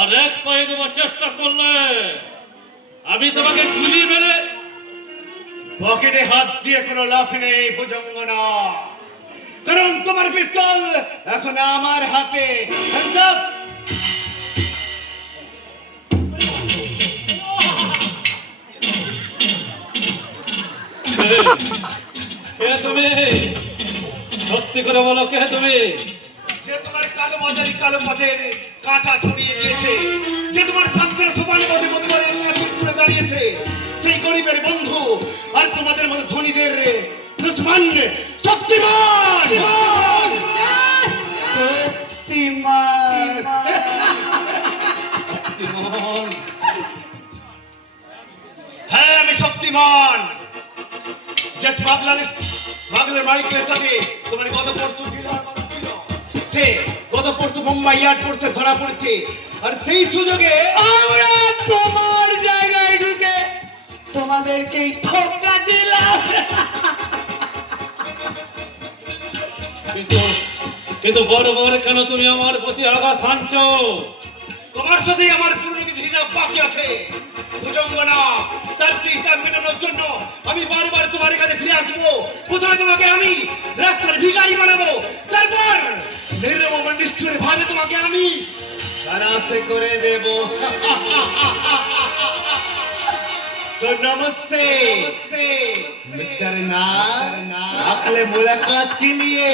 আর এক পায়ে দেওয়ার চেষ্টা করলে আমি তোমাকে গুলি মেরে পকেটে হাত দিয়ে কোনো লাভ নেই ভুজঙ্গনা, কারণ তোমার পিস্তল এখন আমার হাতে। চাপ। কে তুমি? সত্যি করে বলো, কে তুমি? যে তোমার কালো বাজারি কালো পথের কাঁটা ছড়িয়ে দিয়েছে, যে তোমার সাধ্যের সোপানের মধ্যে মধুবাদের পাঁচিল করে দাঁড়িয়েছে, সেই গরিবের বন্ধু আর তোমাদের মতো ধনীদের দুশ্মন শক্তিমান। হ্যাঁ, আমি শক্তিমান। যে স্মাগলার মালিকের সাথে তোমার গত পরশু সে গত পরশু মুম্বাই এয়ারপোর্টে ধরা পড়েছে, আর সেই সুযোগে আমরা তোমার জায়গায় ঢুকে তোমাদেরকে ধোঁকা দিলাম। কিন্তু বড় বড় কেন তুমি আমার প্রতি আঘাত হানছো? তোমার সাথে আমার পুরনো কিছু হিসাব বাকি আছে ভুজঙ্গনা। তার হিসাব মেটানোর জন্য আমি বারবার তোমার কাছে ফিরে আসবো। প্রথমে তোমাকে আমি রাস্তার ভিখারি বানাবো, তারপর নির্মম নিষ্ঠুর ভাবে তোমাকে আমি খালাসে করে দেব। তো नमस्ते मिस्टर ना अगले मुलाकात के लिए